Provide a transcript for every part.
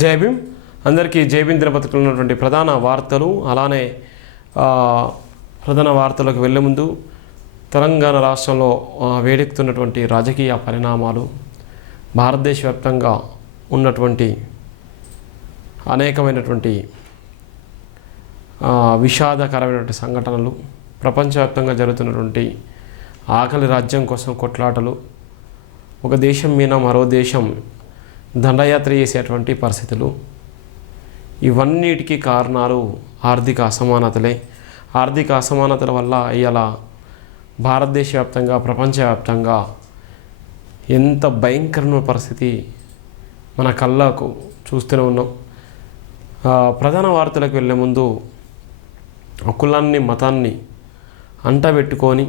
జై భీమ్. అందరికీ జై భీమ్ దినపత్రికలో ఉన్నటువంటి ప్రధాన వార్తలు, అలానే ప్రధాన వార్తలకు వెళ్ళే ముందు తెలంగాణ రాష్ట్రంలో వేడెక్కుతున్నటువంటి రాజకీయ పరిణామాలు, భారతదేశ వ్యాప్తంగా ఉన్నటువంటి అనేకమైనటువంటి విషాదకరమైనటువంటి సంఘటనలు, ప్రపంచవ్యాప్తంగా జరుగుతున్నటువంటి ఆకలి రాజ్యం కోసం కొట్లాటలు, ఒక దేశం మీద మరో దేశం దండయాత్ర చేసేటువంటి పరిస్థితులు, ఇవన్నిటికీ కారణాలు ఆర్థిక అసమానతలే. ఆర్థిక అసమానతల వల్ల ఇవాళ భారతదేశ వ్యాప్తంగా, ప్రపంచవ్యాప్తంగా ఎంత భయంకరమైన పరిస్థితి మన కళ్ళకు చూస్తూనే ఉన్నాం. ప్రధాన వార్తలకు వెళ్ళే ముందు కులాన్ని, మతాన్ని అంటబెట్టుకొని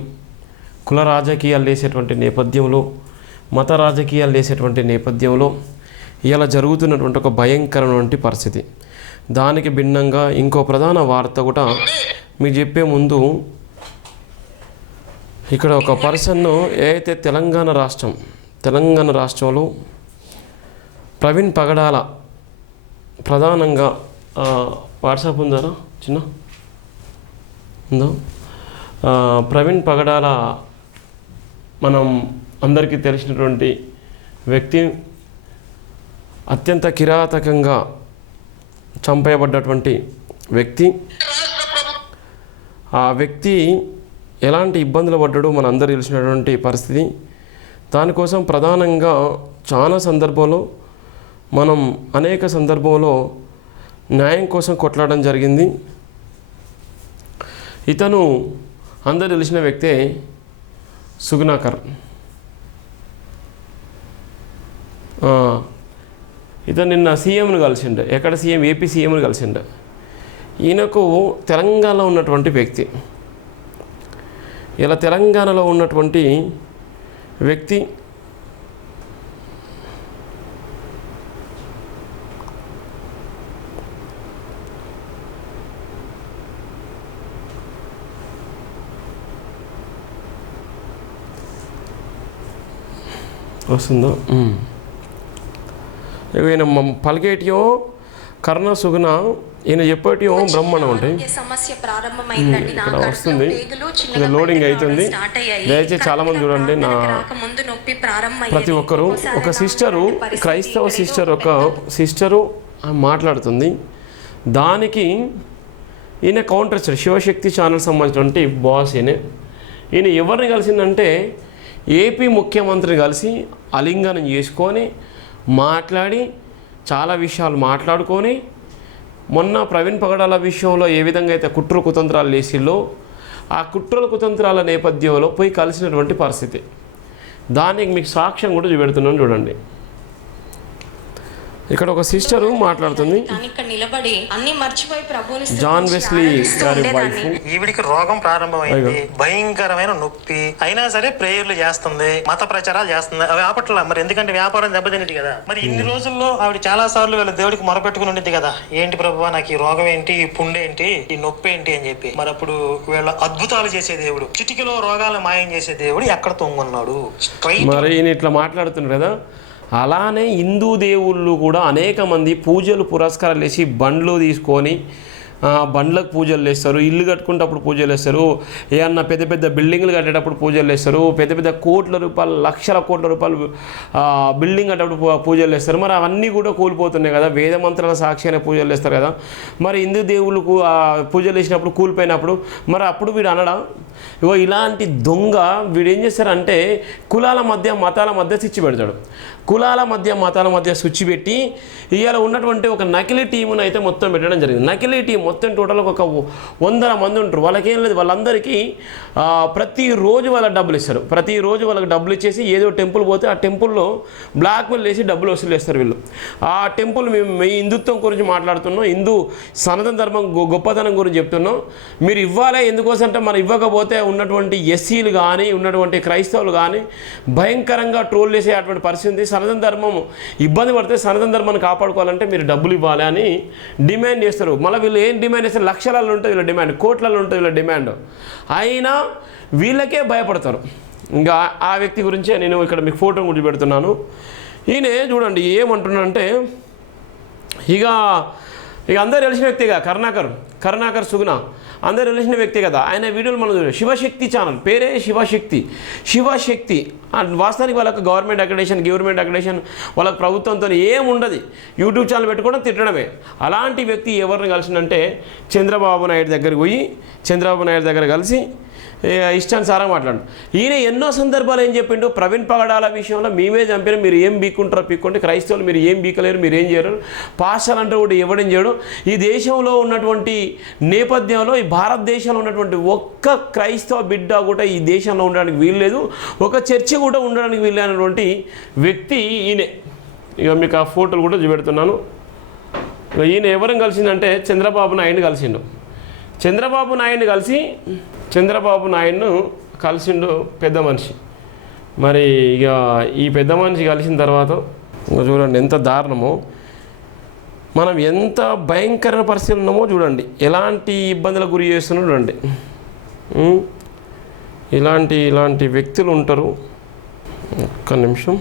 కుల రాజకీయాలు వేసేటువంటి నేపథ్యంలో, మత రాజకీయాలు వేసేటువంటి నేపథ్యంలో ఇలా జరుగుతున్నటువంటి ఒక భయంకరమైనటువంటి పరిస్థితి. దానికి భిన్నంగా ఇంకో ప్రధాన వార్త కూడా మీకు చెప్పే ముందు, ఇక్కడ ఒక పర్సన్ను ఏదైతే తెలంగాణ రాష్ట్రంలో ప్రవీణ్ పగడాల ప్రధానంగా వాట్సాప్ ఉందారా చిన్న ఉందా? ప్రవీణ్ పగడాల మనం అందరికీ తెలిసినటువంటి వ్యక్తి, అత్యంత కిరాతకంగా చంపేయబడ్డటువంటి వ్యక్తి. ఆ వ్యక్తి ఎలాంటి ఇబ్బందులు పడ్డాడో మన అందరూ తెలిసినటువంటి పరిస్థితి. దానికోసం ప్రధానంగా చాలా సందర్భంలో మనం అనేక సందర్భంలో న్యాయం కోసం కొట్లాడడం జరిగింది. ఇతను అందరూ తెలిసిన వ్యక్తే సుగుణాకర్. ఇతను నిన్న సీఎంను కలిసిండు. ఎక్కడ సీఎం? ఏపీ సీఎంను కలిసిండు. ఈయనకు తెలంగాణలో ఉన్నటువంటి వ్యక్తి, ఇలా తెలంగాణలో ఉన్నటువంటి వ్యక్తి వస్తుందో ఈయన పలికేటియో కర్ణ సుగుణ, ఈయన చెప్పేటియో బ్రహ్మాండం ఉంటాయి. ఇక్కడ వస్తుంది, ఇది లోడింగ్ అవుతుంది. దయచేసి చాలామంది చూడండి. నా ప్రతి ఒక్కరు, ఒక సిస్టరు, క్రైస్తవ సిస్టర్, ఒక సిస్టరు మాట్లాడుతుంది. దానికి ఈయన కౌంటర్ ఇచ్చాడు. శివశక్తి ఛానల్ సంబంధించినటువంటి బాస్ ఈయన ఎవరిని కలిసిందంటే ఏపీ ముఖ్యమంత్రిని కలిసి ఆలింగనం చేసుకొని మాట్లాడి చాలా విషయాలు మాట్లాడుకొని, మొన్న ప్రవీణ్ పగడాల విషయంలో ఏ విధంగా అయితే కుట్ర కుతంత్రాలు వేసిల్లో, ఆ కుట్రల కుతంత్రాల నేపథ్యంలో పోయి కలిసినటువంటి పరిస్థితి. దానికి మీకు సాక్ష్యం కూడా చూపెడుతున్నాను చూడండి. ఇక్కడ ఒక సిస్టర్ మాట్లాడుతుంది. జాన్ వెస్లీ గారి వైఫ్. ఈవిడికి రోగం ప్రారంభమైంది, భయంకరమైన నొప్పి, అయినా సరే ప్రేయర్లు చేస్తుంది, మత ప్రచారాలు చేస్తుంది. అవి ఆపట్ల మరి, ఎందుకంటే వ్యాపారం దెబ్బతింది కదా. మరి ఇన్ని రోజుల్లో ఆవిడ చాలా సార్లు వీళ్ళ దేవుడికి మొరపెట్టుకుని ఉండింది కదా, ఏంటి ప్రభువా నాకు ఈ రోగం ఏంటి, ఈ పుండేంటి, ఈ నొప్పి ఏంటి అని చెప్పి. మరి అప్పుడు వీళ్ళ అద్భుతాలు చేసే దేవుడు, చిటికలో రోగాలు మాయం చేసే దేవుడు ఎక్కడ తొంగున్నాడు. మరి ఈయన ఇట్లా మాట్లాడుతున్నారు కదా. అలానే హిందూ దేవుళ్ళు కూడా అనేక మంది పూజలు పురస్కారాలు వేసి బండ్లు తీసుకొని బండ్లకు పూజలు చేస్తారు, ఇల్లు కట్టుకునేటప్పుడు పూజలు చేస్తారు, ఏమన్నా పెద్ద పెద్ద బిల్డింగ్లు కట్టేటప్పుడు పూజలు చేస్తారు, పెద్ద పెద్ద కోట్ల రూపాయలు, లక్షల కోట్ల రూపాయలు బిల్డింగ్ కట్టేటప్పుడు పూజలు చేస్తారు. మరి అవన్నీ కూడా కూలిపోతున్నాయి కదా. వేద మంత్రాల సాక్షి అనే పూజలు చేస్తారు కదా. మరి హిందూ దేవుళ్ళకు పూజలు చేసినప్పుడు కూలిపోయినప్పుడు మరి అప్పుడు వీడు అనడా? ఇగో ఇలాంటి దొంగ వీడు ఏం చేస్తారంటే కులాల మధ్య మతాల మధ్య స్విచ్ పెడతాడు. కులాల మధ్య మతాల మధ్య స్విచ్ పెట్టి ఇవాళ ఉన్నటువంటి ఒక నకిలీ టీమును అయితే మొత్తం పెట్టడం జరిగింది. నకిలీ టీం మొత్తం టోటల్గా ఒక 100 మంది ఉంటారు. వాళ్ళకేం లేదు, వాళ్ళందరికీ ప్రతిరోజు వాళ్ళకి డబ్బులు ఇస్తారు. ప్రతిరోజు వాళ్ళకి డబ్బులు ఇచ్చేసి ఏదో టెంపుల్ పోతే ఆ టెంపుల్లో బ్లాక్మెయిల్ వేసి డబ్బులు వసూలు చేస్తారు వీళ్ళు. ఆ టెంపుల్ మేము హిందుత్వం గురించి మాట్లాడుతున్నాం, హిందూ సనాతన ధర్మం గొప్పతనం గురించి చెప్తున్నాం, మీరు ఇవ్వాలే. ఎందుకోసం అంటే మనం ఇవ్వకపోతే ఉన్నటువంటి ఎస్సీలు కానీ ఉన్నటువంటి క్రైస్తవులు కానీ భయంకరంగా ట్రోల్ చేసేటువంటి పరిస్థితి. సనాతన ధర్మం ఇబ్బంది పడితే సనాతన ధర్మాన్ని కాపాడుకోవాలంటే మీరు డబ్బులు ఇవ్వాలి అని డిమాండ్ చేస్తారు. మళ్ళీ వీళ్ళు ఏం డిమాండ్ చేస్తారు? లక్షలలో ఉంటుంది వీళ్ళ డిమాండ్, కోట్లలో ఉంటుంది వీళ్ళ డిమాండ్. అయినా వీళ్ళకే భయపడతారు. ఇంకా ఆ వ్యక్తి గురించే నేను ఇక్కడ మీకు ఫోటో కూడా పెడుతున్నాను. ఈయన చూడండి ఏమంటున్నాడంటే ఇక అందరు తెలిసిన వ్యక్తిగా కరుణాకర్ సుగుణ అందరు తెలిసిన వ్యక్తి కదా. ఆయన వీడియోలు మనం చూడాలి. శివశక్తి ఛానల్ పేరే శివశక్తి వాస్తవానికి వాళ్ళకి గవర్నమెంట్ అక్రిడేషన్ వాళ్ళకి ప్రభుత్వంతో ఏముండదు. యూట్యూబ్ ఛానల్ పెట్టుకోవడం తిట్టడమే. అలాంటి వ్యక్తి ఎవరిని కలిసిందంటే చంద్రబాబు నాయుడు దగ్గర కలిసి ఇష్టానుసారంగా మాట్లాడు. ఈయన ఎన్నో సందర్భాలు ఏం చెప్పిండు, ప్రవీణ్ పగడాల విషయంలో మేమే చంపారు, మీరు ఏం బీక్కుంటారో పీక్కోండి, క్రైస్తవులు మీరు ఏం బీకలేరు, మీరు ఏం చేయరు, పాస్టర్లు అంటే ఒకటి ఎవడేం చేయడు. ఈ దేశంలో ఉన్నటువంటి నేపథ్యంలో ఈ భారతదేశంలో ఉన్నటువంటి ఒక్క క్రైస్తవ బిడ్డ కూడా ఈ దేశంలో ఉండడానికి వీల్లేదు, ఒక చర్చి కూడా ఉండడానికి వీలైనటువంటి వ్యక్తి ఈయనే. ఇక మీకు ఆ ఫోటోలు కూడా చూపెడుతున్నాను. ఈయన ఎవరిని కలిసిందంటే చంద్రబాబు నాయుడును కలిసిండు పెద్ద మనిషి. మరి ఇక ఈ పెద్ద మనిషి కలిసిన తర్వాత చూడండి ఎంత దారుణమో, మనం ఎంత భయంకర పరిస్థితులు ఉన్నామో చూడండి, ఎలాంటి ఇబ్బందులకు గురి చేస్తున్నా చూడండి. ఇలాంటి వ్యక్తులు ఉంటారు. ఒక్క నిమిషం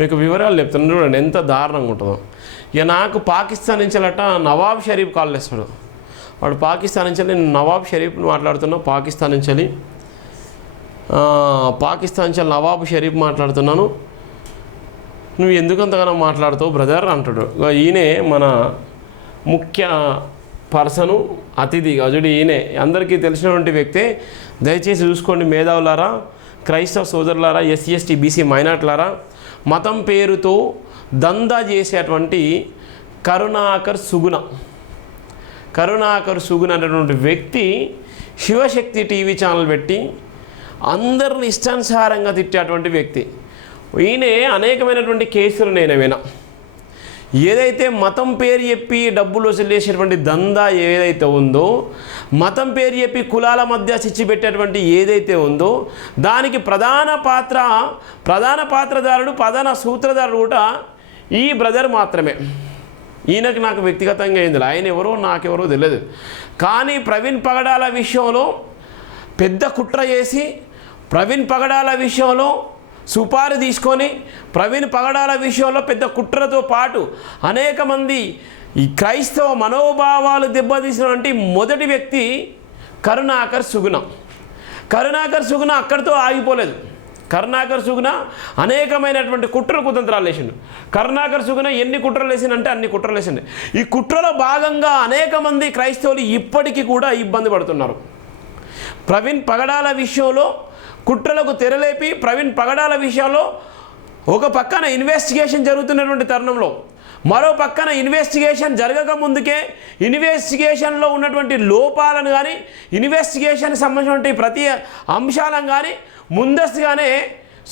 మీకు వివరాలు చెప్తున్నాను చూడండి ఎంత దారుణంగా ఉంటుందో. ఇక నాకు పాకిస్తాన్ నుంచి నవాబ్ షరీఫ్ కాల్ చేస్తాడు. వాడు పాకిస్తాన్ నుంచి నేను నవాబ్ షరీఫ్ మాట్లాడుతున్నా, పాకిస్తాన్ నుంచి నవాబ్ షరీఫ్ మాట్లాడుతున్నాను. నువ్వు ఎందుకంతగానో మాట్లాడుతావు బ్రదర్ అంటాడు. ఈయనే మన ముఖ్య పర్సను, అతిథి గజుడు ఈయనే, అందరికీ తెలిసినటువంటి వ్యక్తే. దయచేసి చూసుకోండి మేధావులారా, క్రైస్తవ సోదరులారా, ఎస్సీ ఎస్టీ బీసీ మైనార్టీలారా, మతం పేరుతో దందా చేసేటువంటి కరుణాకర్ సుగుణ అనేటువంటి వ్యక్తి శివశక్తి టీవీ ఛానల్ పెట్టి అందరిని ఇష్టానుసారంగా తిట్టేటువంటి వ్యక్తి. ఈయనే అనేకమైనటువంటి కేసులు నేను ఏదైతే మతం పేరు చెప్పి డబ్బులు వసూలు చేసేటువంటి దందా ఏదైతే ఉందో, మతం పేరు చెప్పి కులాల మధ్య చిచ్చి పెట్టేటువంటి ఏదైతే ఉందో, దానికి ప్రధాన సూత్రధారుడు కూడా ఈ బ్రదర్ మాత్రమే. ఈయనకు నాకు వ్యక్తిగతంగా ఏం తెలియదు, ఆయన ఎవరో నాకెవరో తెలియదు. కానీ ప్రవీణ్ పగడాల విషయంలో పెద్ద కుట్ర చేసి, ప్రవీణ్ పగడాల విషయంలో సుపారీ తీసుకొని, ప్రవీణ్ పగడాల విషయంలో పెద్ద కుట్రతో పాటు అనేక మంది ఈ క్రైస్తవ మనోభావాలు దెబ్బతీసినటువంటి మొదటి వ్యక్తి కరుణాకర్ సుగుణ అక్కడితో ఆగిపోలేదు. కరుణాకర్ సుగుణ అనేకమైనటువంటి కుతంత్రాలు వేసిండు. కరుణాకర్ సుగుణ ఎన్ని కుట్రలు వేసిందంటే అన్ని కుట్రలు వేసిండు. ఈ కుట్రలో భాగంగా అనేక మంది క్రైస్తవులు ఇప్పటికీ కూడా ఇబ్బంది పడుతున్నారు. ప్రవీణ్ పగడాల విషయంలో కుట్రలకు తెరలేపి, ప్రవీణ్ పగడాల విషయంలో ఒక పక్కన ఇన్వెస్టిగేషన్ జరుగుతున్నటువంటి తరుణంలో, మరో పక్కన ఇన్వెస్టిగేషన్ జరగక ముందుకే ఇన్వెస్టిగేషన్లో ఉన్నటువంటి లోపాలను కానీ, ఇన్వెస్టిగేషన్కి సంబంధించినటువంటి ప్రతి అంశాలను కానీ ముందస్తుగానే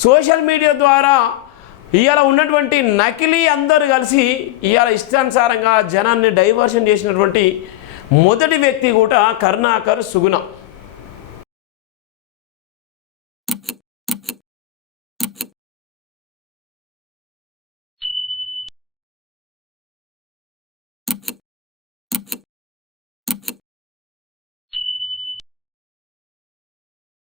సోషల్ మీడియా ద్వారా ఇవాళ ఉన్నటువంటి నకిలీ అందరూ కలిసి ఇవాళ ఇష్టానుసారంగా జనాన్ని డైవర్షన్ చేసినటువంటి మొదటి వ్యక్తి కూడా కరుణాకర్ సుగుణ.